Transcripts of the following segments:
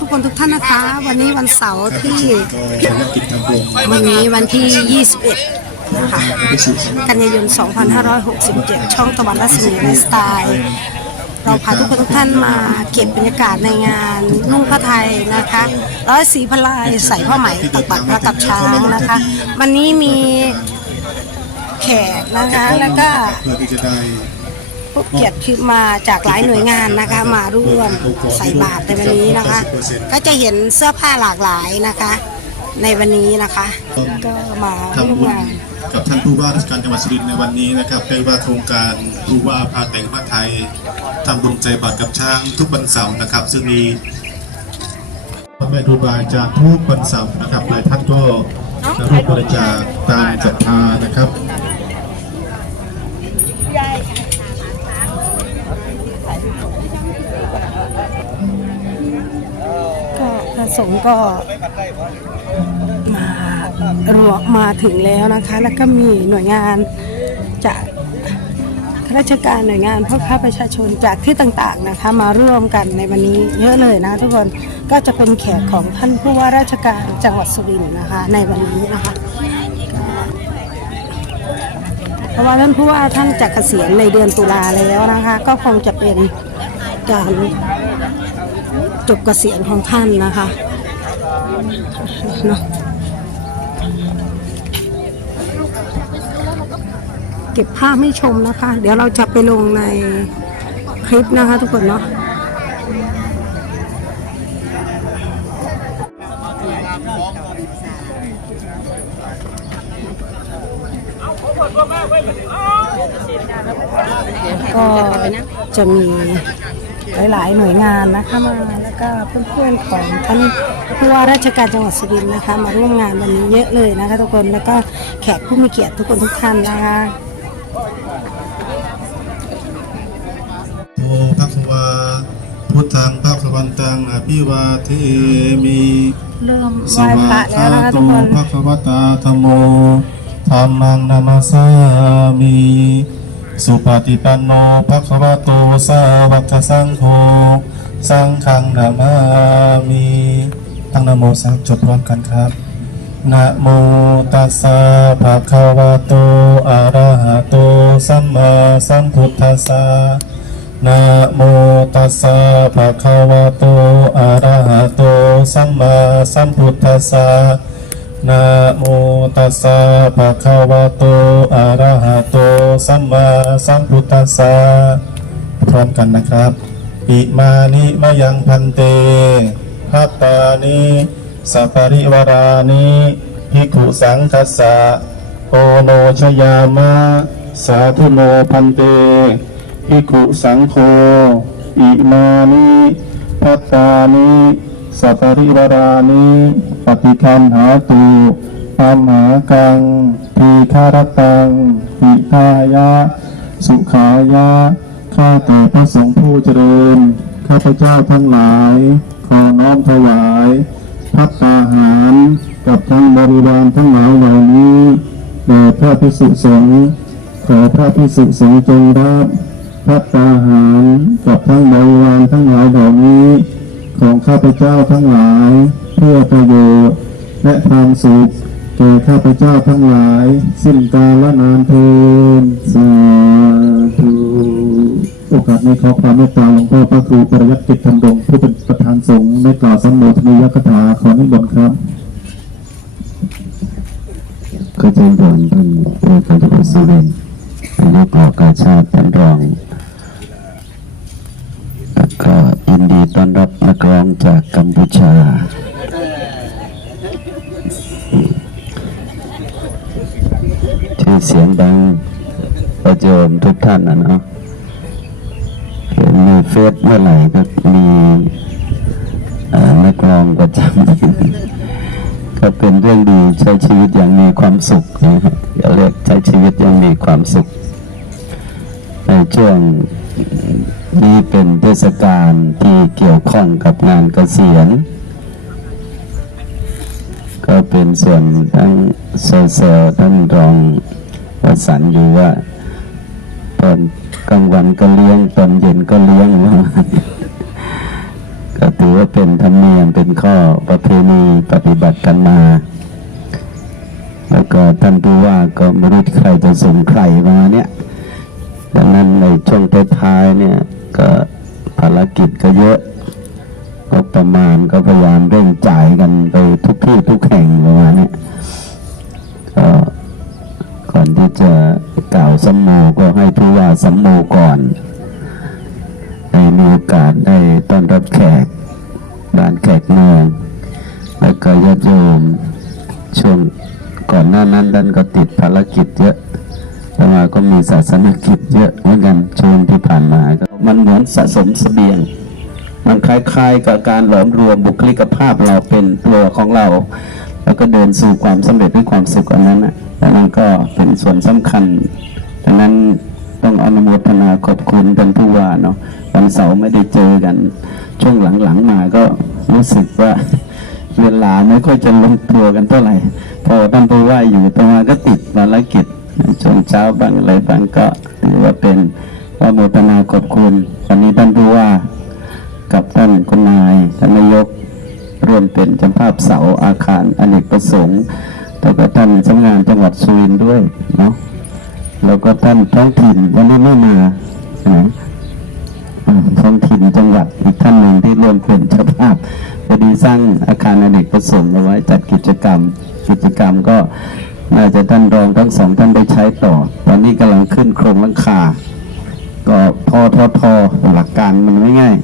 ทุกคนทุกท่านนะคะ วันนี้วันเสาร์ที่วันนี้วันที่ 21 นะคะ กันยายน 2567 ช่องตะวันรัศมีไลฟ์สไตล์เราพาทุกคนทุกท่านมาเก็บบรรยากาศในงานนุ่งผ้าไทยนะคะร้อยสีพลายใส่ผ้าไหมตักบาตรพระกับช้างนะคะ วันนี้มีแขกนะคะแล้วก็ พื่อที่จะได้ผู้เกียรติคือมาจากหลายหน่วยงานนะคะ มาร่วมใส่บาตรในวันนี้นะคะ ก็จะเห็นเสื้อผ้าหลากหลายนะคะ ในวันนี้นะคะ ก็มาร่วมทำบุญงานกับท่านผู้ว่าราชการจังหวัดสุรินทร์ในวันนี้นะครับเรียกว่าโครงการผู้ว่าพาแต่งผ้าไทยทำบุญใจบาตรกับช้างทุกวันเสาร์นะครับ ซึ่งมีพ่อแม่ครูบาอาจารย์ทุกวันเสาร์นะครับหลายท่านก็จะร่วมบริจาคตามศรัทธานะครับ สงฆ์ก็มารวมมาถึงแล้วนะคะ แล้วก็มีหน่วยงานจากข้าราชการหน่วยงานพ่อค้าประชาชนจากที่ต่างๆนะคะ มาร่วมกันในวันนี้เยอะเลยนะทุกคนก็จะเป็นแขกของท่านผู้ว่าราชการจังหวัดสุรินทร์นะคะ ในวันนี้นะคะเพราะว่าท่านผู้ว่าท่านจะเกษียณในเดือนตุลาแล้วนะคะ ก็คงจะเป็นการจบเกษียณของท่านนะคะ เนาะเก็บภาพให้ชมนะคะ เดี๋ยวเราจะไปลงในคลิปนะคะทุกคนเนาะก็จะมี หลาย ๆ หน่วยงานนะคะมาแล้วก็เพื่อนๆของท่านผู้ว่าราชการจังหวัดสุรินทร์นะคะ มาร่วมงานวันนี้เยอะเลยนะคะทุกคนแล้วก็แขกผู้มีเกียรติทุกคนทุกท่านนะคะโอภะคะวาพุทธังภะคะวันตังอภิวาเทมิเริ่มสไหว้วาพระแล้วคานะคะโตทุกคนภะคะวตาธมโมธรรมังนามาสามิ สุปฏิปันโนภะคะวะโตสาวกสังโฆสังฆังนามามิตั้งนโมสามจบพร้อมกันครับนะโมตัสสะภะคะวะโตอะระหะโตสัมมาสัมพุทธัสสะนะโมตัสสะภะคะวะโตอะระหะโตสัมมาสัมพุทธัสสะ นะโมตัสสะภะคะวะโต อะระหะโต สัมมาสัมพุทธัสสะพร้อมกันนะครับ ปิมานิมะยังพันเตพัตตานิสัปริวารานิภิกขุสังคัสสะโอโนชยามะ สาธุโนพันเตภิกขุสังโฆอิมานิพัตตานิ สัปปริวารานิปฏิคันหาตุธรรมหากังทีฆารตังหิทายะ สุขายะ ข้าแต่พระสงฆ์ผู้เจริญ ข้าพเจ้าทั้งหลาย ขอน้อมถวายพัตตาหารกับทั้งบริวารทั้งหลายเหล่านี้แด่พระพิสุสงฆ์ขอพระพิสุสงฆ์จงรับพัตตาหารกับทั้งบริวารทั้งหลายเหล่านี้ ของข้าพเจ้าทั้งหลาย เพื่อประโยชน์และความสุขแก่ข้าพเจ้าทั้งหลาย สิ้นกาลนานเทินสาธุโอกาสนี้ขอความเมตตาหลวงพ่อพระครูปริยัติกิจธรรมรงผู้เป็นประธานสงฆ์ได้กล่าวสัมโมทนียกถาขอนิมนต์ครับก็เชิญชวนท่านผู้การจังหวัดสุรินทร์นายกออกาชาติท่านรองแล้วก็ยินดี ต้อนรับนักร้องจากกัมพูชา ที่เสียงดังประโจมทุกท่านนะเนาะเห็นในเฟซเมื่อไหร่ก็มีเอ่อนักร้องประจำก็เป็นเรื่องดีใช้ชีวิตอย่างมีความสุขนะครับอย่าเรียกใช้ชีวิตอย่างมีความสุข ในช่วง นี้เป็นเทศกาลที่เกี่ยวข้องกับงานเกษียณ ก็เป็นส่วนทั้งโซเซลท่านรองประสานอยู่ว่าตอนกลางวันก็เลี้ยงตอนเย็นก็เลี้ยงว่าก็ก็ถือว่าเป็นธรรมเนียมเป็นข้อประเพณีปฏิบัติกันมา แล้วก็ท่านผู้ว่าก็ไม่รู้ใครจะส่งใครมาเนี่ยดังนั้นในช่วงท้ายๆเนี่ย ก็ภารกิจก็เยอะงบประมาณก็พยายามเร่งจ่ายกันไปทุกที่ทุกแห่งประมาณนี้ก็ก่อนที่จะกล่าวสัมโมก็ให้ผู้ว่าสัมโมก่อนได้มีโอกาสได้ต้อนรับแขกบ้านแขกเมืองแล้วก็ญาติโยมช่วงก่อนหน้านั้นท่านก็ติดภารกิจเยอะ แต่ว่าก็มีศาสนกิจเยอะเหมือนกันช่วงที่ผ่านมาก็มันเหมือนสะสมเสบียง มันคล้ายๆกับการหลอมรวมบุคลิกภาพเราเป็นตัวของเรา แล้วก็เดินสู่ความสำเร็จด้วยความสุขอันนั้นนะดังนั้นก็เป็นส่วนสำคัญดังนั้นต้องอนุโมทนาขอบคุณท่านผู้ว่าเนาะวันเสาร์ไม่ได้เจอกัน ช่วงหลังๆมาก็รู้สึกว่าเวลาไม่ค่อยจะลงตัวกันเท่าไหร่พอท่านผู้ว่าอยู่ต่อมาก็ติดภารกิจ ช่วงเช้าบางอะไรบางก็ถือว่าเป็นว่าโมทนาขอบคุณวันนี้ท่านผู้ว่ากับท่านคุณนายท่านนายกร่วมเป็นจ้าภาพเสาอาคารอเนกประสงค์แล้วก็ท่านสำนักงานจังหวัดสุรินทร์ด้วยเนาะแล้วก็ท่านท้องถิ่นวันนี้ไม่มานะอ่าท้องถิ่นจังหวัดอีกท่านหนึ่งที่ร่วมเป็นเจ้าภาพพอดีสร้างอาคารอเนกประสงค์เอาไว้จัดกิจกรรม กิจกรรมก็ น่าจะท่านรองทั้งสองท่านได้ใช้ต่อ ตอนนี้กำลังขึ้นโครงหลังคา ก็ทอทอทอหลักการมันไม่ง่าย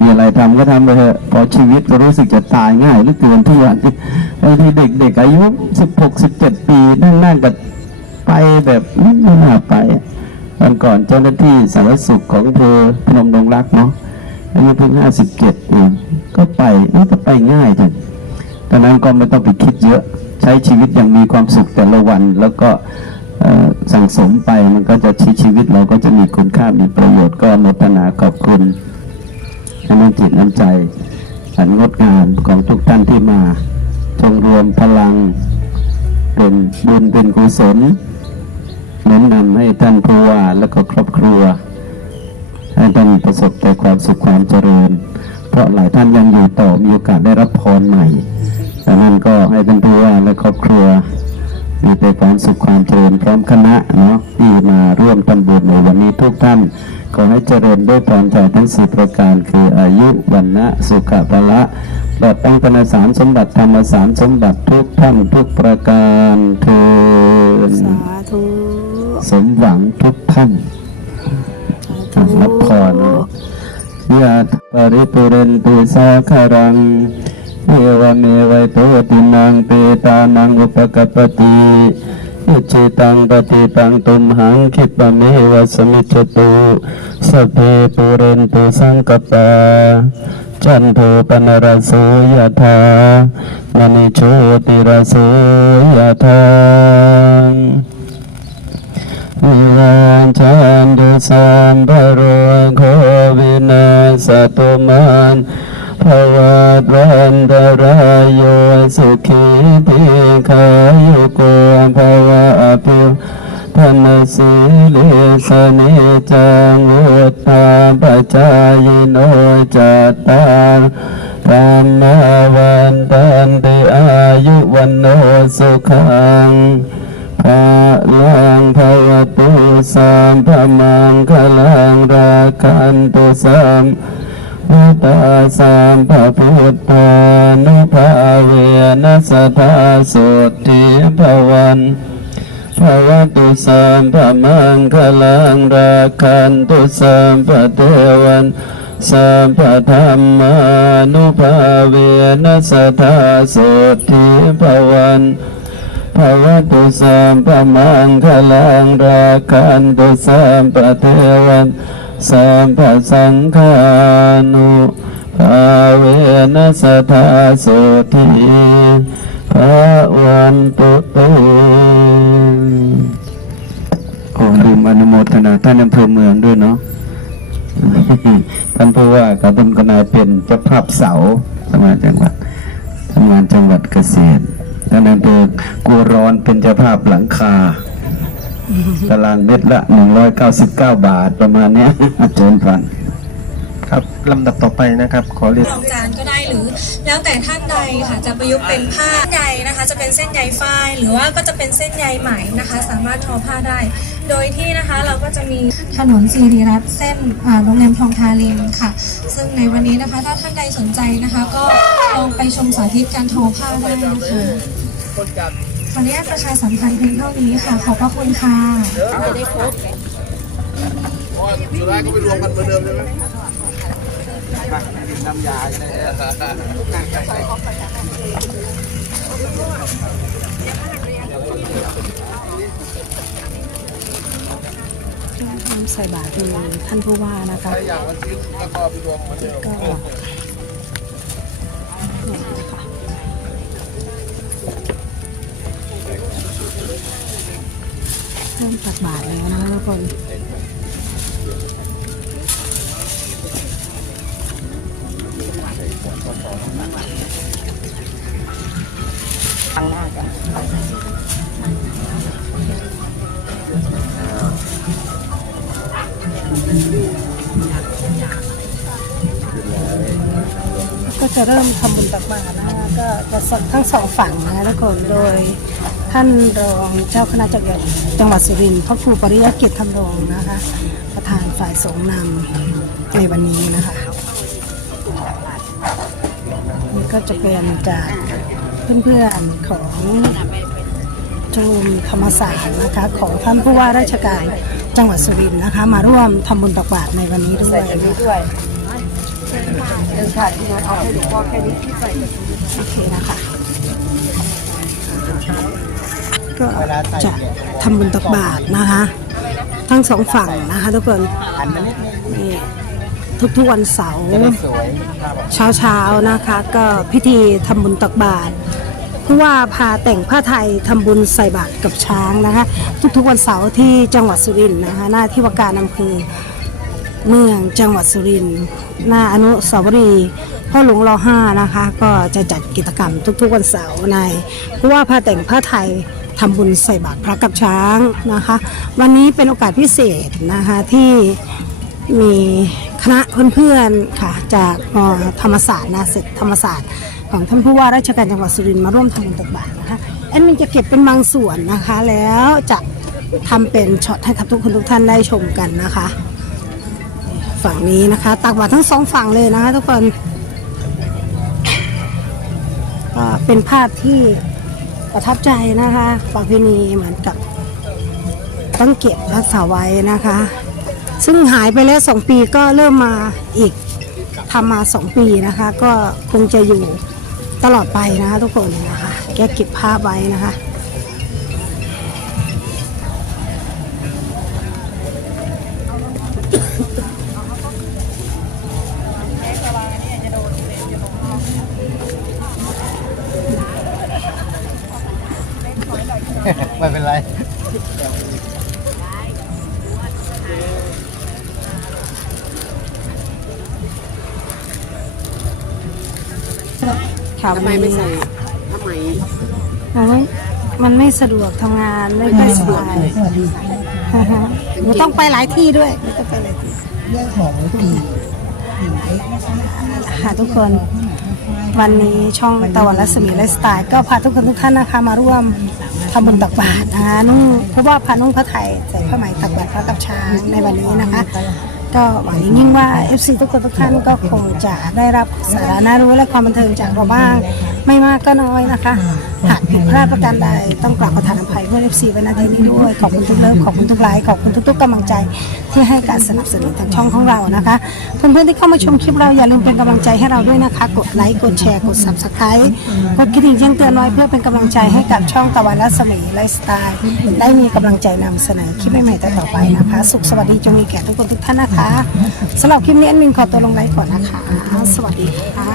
มีอะไรทำก็ทำไปเถอะ พอชีวิตก็รู้สึกจะตายง่ายหลือเกินทุกวันที่บางทีเด็กๆอายุสิบหกสิบเจ็ดปีนั่งนั่งๆกันไปแบบไม่น่าไปวันก่อนเจ้าหน้าที่สาธารณสุขของเภอพนมดงรักเนาะอายุเพิ่งห้าสิบเจ็ดเองก็ไปนี่ก็ไปง่ายจังดังนั้นก็ไม่ต้องไปคิดเยอะ ใช้ชีวิตอย่างมีความสุขแต่ละวัน แล้วก็สั่งสมไปมันก็จะชีชีวิตเราก็จะมีคุณค่ามีประโยชน์ก็อนุโมทนาขอบคุณน้ำจิตน้ำใจ อันงดงามของทุกท่านที่มาจงรวมพลังเป็นบุญเป็นกุศลน้อมนำให้ท่านผู้ว่าและก็ครอบครัว ให้ท่านประสบแต่ความสุขความเจริญ เพราะหลายท่านยังอยู่ต่อมีโอกาสได้รับพรใหม่ ดังนั้นก็ให้ท่านผู้ว่าและครอบครัว มีแต่ความสุขความเจริญพร้อมคณะเนาะที่มาร่วมทำบุญในวันนี้ทุกท่านขอให้เจริญด้วยพรใจทั้งสี่ประการคืออายุวันนะสุขภละปลอดป้องกันสารสมบัติธรรมสารสมบัติทุกท่านทุกประการเทินสาธุสมหวังทุกท่านสาธุรับพรยะปริปุเรนติสาคารัง เอวเมวัยโตตินังเปตานังอุปกปปติอิจิตังปฏิตังตุมหังคิปะเมวะสมิจตุสเพปุเรนตุสังกปาจันโทปนรสโสยธามณิโชติรสโสยธาวิวันจันตุสัมภโรโควินาสตุมัน ภวัตวันตรายโยสุขีติขายุโกภวะอภิวพนสีลิสนิจังวุตาปจายโนจัตตาธรรมวันตันติอายุวันโนสุขังภาลังภวตุสัมภมังคลังราคันตุสัม พุทธาสัมภพุทธานุภาเวนัสธาสุทิภวันภวตุสัมภมังคลังราคันตุสัมภเทวันสัมปธรรมานุภาเวนัสธาสุทิภวันภวตุสัมปมังคลังราคันตุสัมปเทวัน สัมปสังฆานุภาเวนัสธาสุธีภาวันตุเตโอ้ลืมอนุโมทนาท่านอำเภอเมืองด้วยเนาะท่านผู้ว่ากับท่านกนายเป็นเจ้าภาพเสาสมาจังหวัดทำงานจังหวัดเกษตรท่านอำเภอกลัวร้อนเป็นเจ้าภาพหลังคา ตารางเมตรละหนึ่งร้อยเก้าสิบเก้าบาทประมาณเนี้ยเจิญพันครับลำดับต่อไปนะครับ ขอเรียนรองจานก็ได้หรือ แล้วแต่ท่านใดค่ะจะประยุกต์เป็นผ้าเส้นใยนะคะ จะเป็นเส้นใยฝ้ายหรือว่าก็จะเป็นเส้นใยไหมนะคะ สามารถทอผ้าได้ โดยที่นะคะเราก็จะมีถนนสิริรัตน์เส้นอ่าโรงแรมทองทารินค่ะ ซึ่งในวันนี้นะคะ ถ้าท่านใดสนใจนะคะ ก็ลองไปชมสาธิตการทอผ้าได้นะคะข ออนุญาประชาสัมพันธ์เพียงเท่านี้ค่ะ ขอบพระคุณค่ะไม่ได้ครบสุดท้ายก็ไปรวมกันเหมือนเดิมใช่ไหมน้ำยาเใช่ไหมใส่บาตรท่านผู้ว่านะคะก็ เริ่มตักบาตรแล้วนะคะทุกคนก็จะเริ่มทำบุญตักบาตรนะคะก็จะสทั้งสองฝั่งนะคะทุกคนโดย ท่านรองเจ้าคณะจักรวรรดิจังหวัดสุรินทร์พระครูปริยเกียรติธรรมรงค์นะคะ ประธานฝ่ายสงฆ์นำในวันนี้นะคะนี่ก็จะเป็นจากเพื่อนๆของจูมธรรมศาสตร์นะคะ ของท่านผู้ว่าราชการจังหวัดสุรินทร์นะคะ มาร่วมทำบุญตักบาตรในวันนี้ด้วยนะคะโอเคนะคะ ก็จะทำบุญตักบาตรนะคะ ทั้งสองฝั่งนะคะทุกคนนี่ทุกๆวันเสาร์เช้าๆนะคะ ก็พิธีทำบุญตักบาตรผู้ว่าพาแต่งผ้าไทยทำบุญใส่บาตรกับช้างนะคะ ทุกๆวันเสาร์ที่จังหวัดสุรินทร์นะคะ หน้าที่ว่าการอำเภอเมืองจังหวัดสุรินทร์หน้าอนุสาวรีย์พ่อหลวงรอห้านะคะ ก็จะจัดกิจกรรมทุกๆวันเสาร์ในเพราะว่าผ้าแต่งผ้าไทย ทำบุญใส่บาตรพระกับช้างนะคะ วันนี้เป็นโอกาสพิเศษนะคะที่มีคณะเพื่อนๆค่ะจากธรรมศาสตร์นาเสร็จธรรมศาสตร์ของท่านผู้ว่าราชการจังหวัดสุรินทร์มาร่วมทำบุญตักบาตรนะคะแอดมินจะเก็บเป็นบางส่วนนะคะ แล้วจะทำเป็นช็อตให้กับทุกคนทุกท่านได้ชมกันนะคะ ฝั่งนี้นะคะตักบาตรทั้งสองฝั่งเลยนะคะทุกคนก็เป็นภาพที่ ประทับใจนะคะประเพณีเหมือนกับต้องเก็บรักษาไว้นะคะ ซึ่งหายไปแล้วสองปีก็เริ่มมาอีกทำมาสองปีนะคะ ก็คงจะอยู่ตลอดไปนะคะทุกคนนะคะ แกเก็บภาพไว้นะคะ ทำไมไม่ใส่ทำไมมันไม่สะดวกทำงานไม่ค่อยสบายหนูต้องไปหลายที่ด้วยหนูต้องไปหลายที่ค่ะทุกคนวันนี้ช่องตะวันรัศมีไลฟ์สไตล์ก็พาทุกคนทุกท่านนะคะมาร่วมทำบุญตักบาตรนะคะนุ่งเพราะว่าพานุ่งพระไทยใส่ผ้าไหมตักบาตรพระกับช้างในวันนี้นะคะ ก็หวังยิ่งว่า FC ทุกคนทุกท่านก็คงจะได้รับสาระน่ารู้และความบันเทิงจากเราบ้าง ไม่มากก็น้อยนะคะหากผิดพลาดประการใดต้องกราบขอทานอภัยเพื่อน FC ไว้ณที่นี้ด้วย ขอบคุณทุกเลิฟขอบคุณทุกไลค์ขอบคุณทุกๆกำลังใจที่ให้การสนับสนุนทางช่องของเรานะคะ เพื่อนๆที่เข้ามาชมคลิปเราอย่าลืมเป็นกำลังใจให้เราด้วยนะคะ กดไลค์กดแชร์กด subscribe กดกระดิ่งแจ้งเตือนไว้เพื่อเป็นกำลังใจให้กับช่องตะวันรัศมีไลฟ์สไตล์ได้มีกำลังใจนำเสนอคลิปใหม่ๆต่อไปนะคะ สุขสวัสดีจงมีแก่ทุกคนทุกท่านนะคะสำหรับคลิปนี้มินขอตัวลงไลค์ก่อนนะคะ สวัสดีค่ะ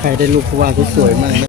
ใครได้ลูกผู้ว่าสวยมาก